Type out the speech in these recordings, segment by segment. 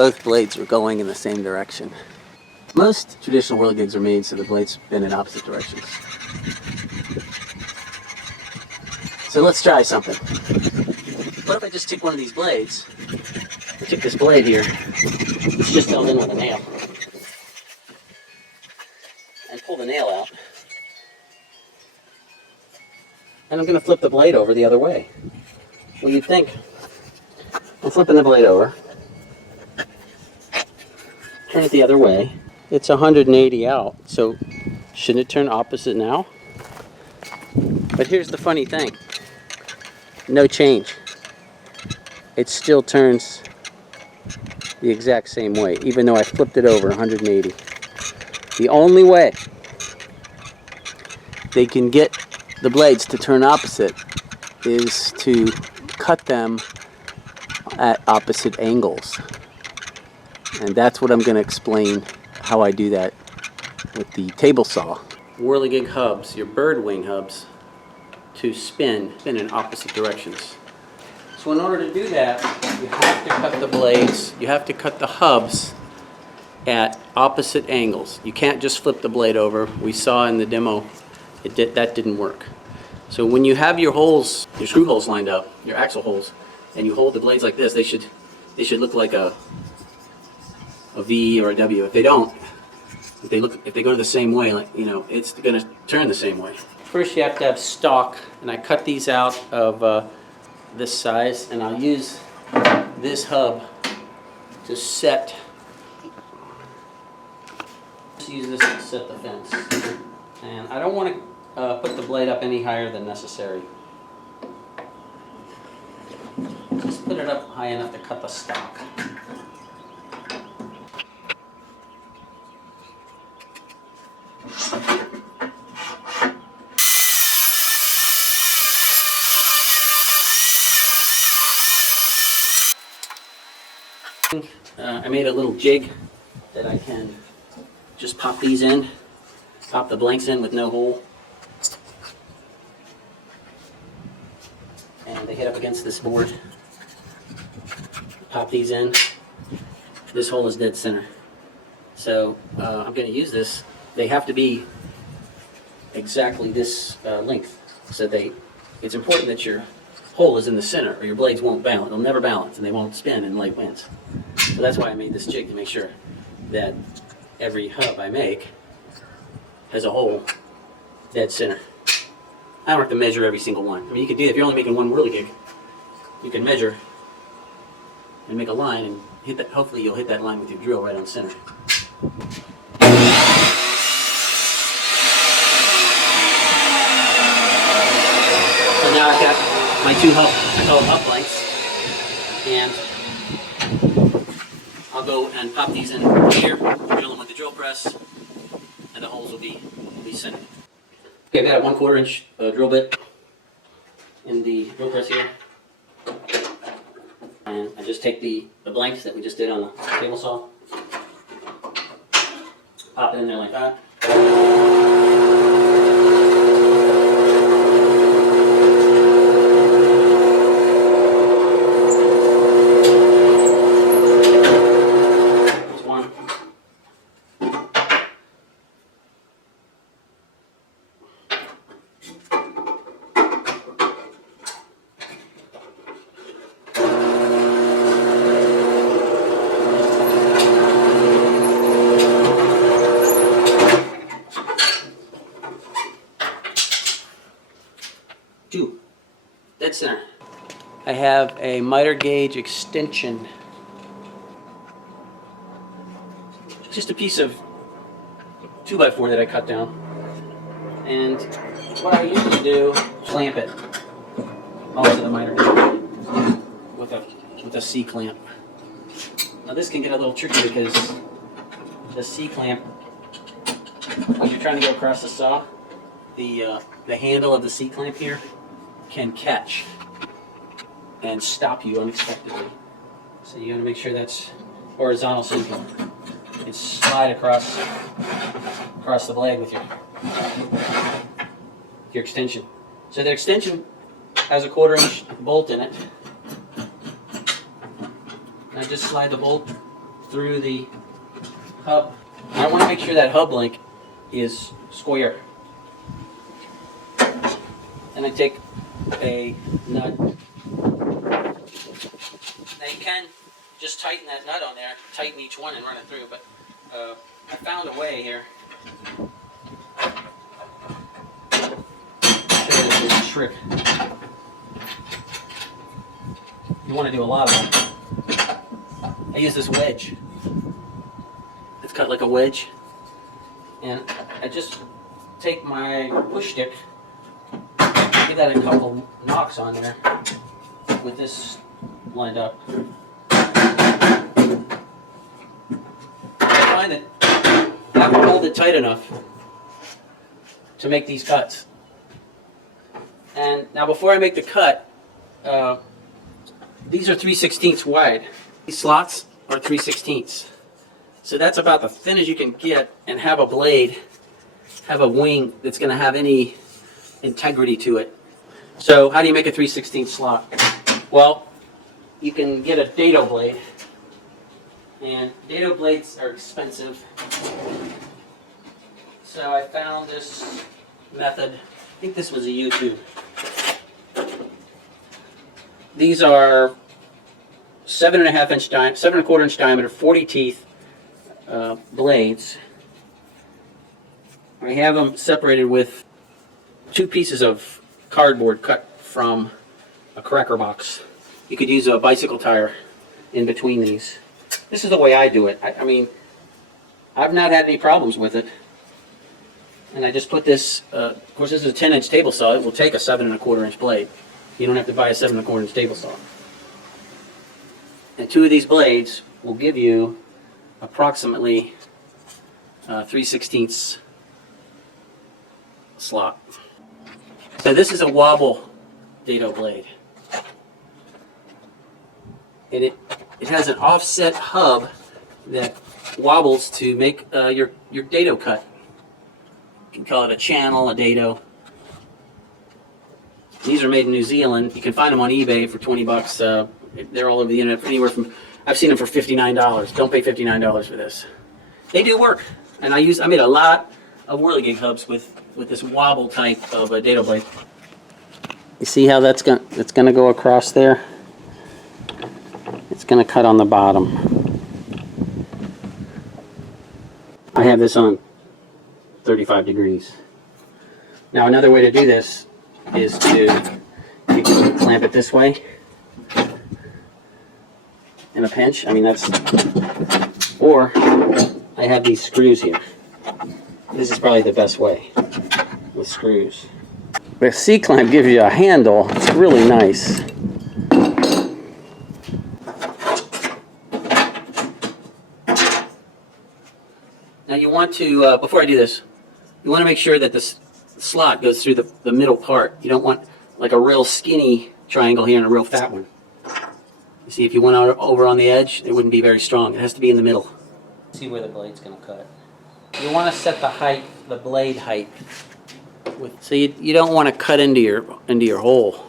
both blades are going in the same direction. Most traditional whirligigs are made so the blades bend in opposite directions. So let's try something. What if I just took one of these blades, I took this blade here, it's just held in with a nail, and pull the nail out, and I'm going to flip the blade over the other way. Well, you'd think, I'm flipping the blade over, turn it the other way, it's 180 out, so shouldn't it turn opposite now? But here's the funny thing, no change. It still turns the exact same way, even though I flipped it over 180. The only way they can get the blades to turn opposite is to cut them at opposite angles. And that's what I'm going to explain how I do that with the table saw. Whirligig hubs, your bird wing hubs, to spin in opposite directions. So in order to do that, you have to cut the blades, you have to cut the hubs at opposite angles. You can't just flip the blade over. We saw in the demo that didn't work. So when you have your holes, your screw holes lined up, your axle holes, and you hold the blades like this, they should look like a V or a W. If they don't, if they go the same way, like, you know, it's going to turn the same way. First you have to have stock, and I cut these out of this size, and I'll use this hub to set. Just use this to set the fence, and I don't want to put the blade up any higher than necessary. Just put it up high enough to cut the stock. I made a little jig that I can just pop these in, pop the blanks in with no hole, and they hit up against this board. Pop these in. This hole is dead center. So I'm going to use this. They have to be exactly this length. So it's important that your hole is in the center, or your blades won't balance. They'll never balance, and they won't spin in light winds. So that's why I made this jig, to make sure that every hub I make has a hole dead center. I don't have to measure every single one. I mean, you could do that if you're only making one whirligig. You can measure and make a line and hit that. Hopefully, you'll hit that line with your drill right on center. So now I've got my two hub blanks, and I'll go and pop these in here, drill them with the drill press, and the holes will be centered. Okay, I've got a 1/4 inch drill bit in the drill press here, and I just take the blanks that we just did on the table saw, pop it in there like that. Two, dead center. I have a miter gauge extension. Just a piece of 2x4 that I cut down. And what I usually do, clamp it onto the miter gauge with a C-clamp. Now this can get a little tricky because the C-clamp, when you're trying to go across the saw, the handle of the C-clamp here can catch and stop you unexpectedly. So you got to make sure that's horizontal so you can slide across the blade with your extension. So the extension has a 1/4 inch bolt in it. And I just slide the bolt through the hub. I want to make sure that hub link is square. And I take a nut. Now you can just tighten that nut on there, tighten each one and run it through, but I found a way here. There's a trick. You want to do a lot of them. I use this wedge. It's cut like a wedge. And I just take my push stick, give that a couple knocks on there with this lined up. I find that I have to hold it tight enough to make these cuts. And now before I make the cut, these are 3/16 wide. These slots are 3/16. So that's about the thin as you can get and have a blade, have a wing that's going to have any integrity to it. So how do you make a 3/16 slot? Well, you can get a Dado blade. And Dado blades are expensive. So I found this method. I think this was a YouTube. These are 7.25 inch diameter, 7.25 inch diameter, 40 teeth blades. I have them separated with 2 pieces of cardboard cut from a cracker box. You could use a bicycle tire in between these. This is the way I do it. I mean, I've not had any problems with it. And I just put this, of course this is a 10-inch table saw. It will take a 7.25 inch blade. You don't have to buy a 7.25 inch table saw. And 2 of these blades will give you approximately 3/16 slot. So this is a wobble Dado blade. And it has an offset hub that wobbles to make your Dado cut. You can call it a channel, a Dado. These are made in New Zealand. You can find them on eBay for 20 bucks. They're all over the internet, anywhere from, I've seen them for $59. Don't pay $59 for this. They do work. And I made a lot of Whirligig hubs with this wobble type of a Dado blade. You see how it's gonna go across there? It's gonna cut on the bottom. I have this on 35 degrees. Now another way to do this is you can clamp it this way in a pinch. I mean or I have these screws here. This is probably the best way with screws. The C-clamp gives you a handle. It's really nice. Now you want to, before I do this, you want to make sure that this slot goes through the middle part. You don't want like a real skinny triangle here and a real fat one. You see, if you went over on the edge, it wouldn't be very strong. It has to be in the middle. See where the blade's going to cut. You want to set the height, the blade height. So you don't want to cut into your hole.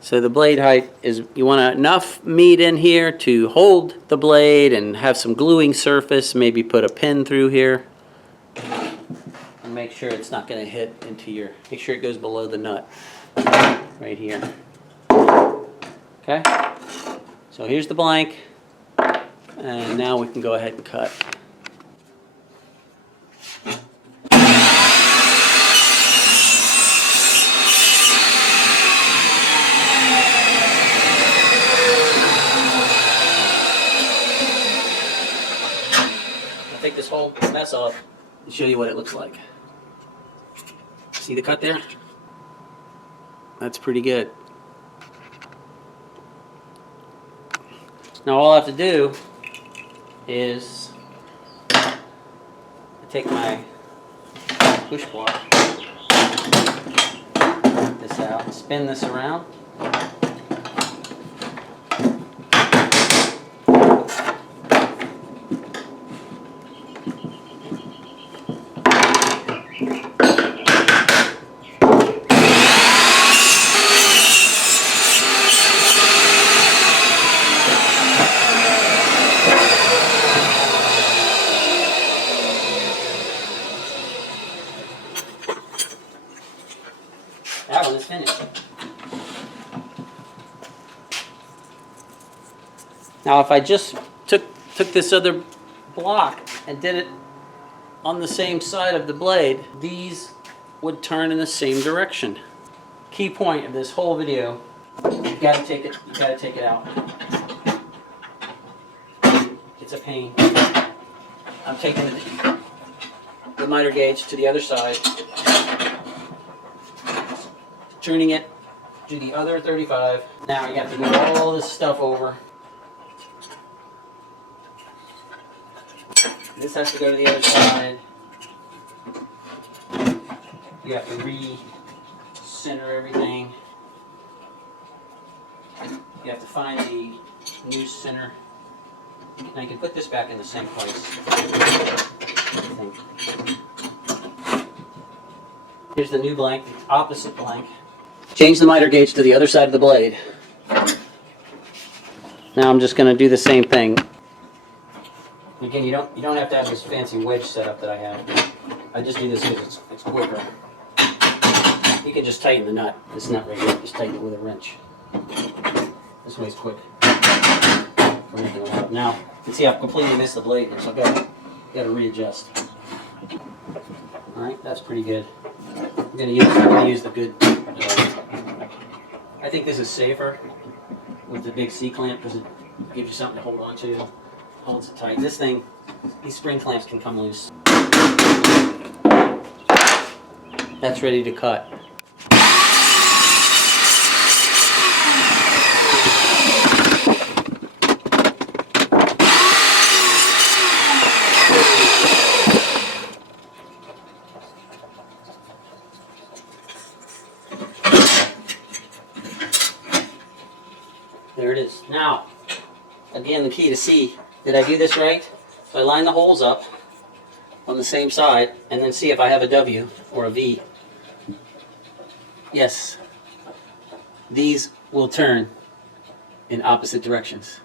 So the blade height is, you want enough meat in here to hold the blade and have some gluing surface. Maybe put a pin through here. And make sure it's not going to hit into make sure it goes below the nut. Right here. Okay? So here's the blank. And now we can go ahead and cut. Take this whole mess off and show you what it looks like. See the cut there? That's pretty good. Now all I have to do is take my push bar, get this out, spin this around. Now if I just took this other block and did it on the same side of the blade, these would turn in the same direction. Key point of this whole video, you gotta take it out. It's a pain. I'm taking the miter gauge to the other side, turning it to the other 35. Now you have to move all this stuff over. This has to go to the other side. You have to re-center everything. You have to find the new center. Now you can put this back in the same place. Here's the new blank, the opposite blank. Change the miter gauge to the other side of the blade. Now I'm just going to do the same thing. Again, you don't have to have this fancy wedge setup that I have. I just do this because it's quicker. You can just tighten the nut. This nut right here, just tighten it with a wrench. This way's quick. For making it out. Now, you can see I've completely missed the blade here, so I've got to readjust. All right, that's pretty good. I'm going to use the good. I think this is safer with the big C clamp because it gives you something to hold on to. Holds it tight. This thing, these spring clamps can come loose. That's ready to cut. There it is. Now, again, the key to see, did I do this right? So I line the holes up on the same side and then see if I have a W or a V. Yes, these will turn in opposite directions.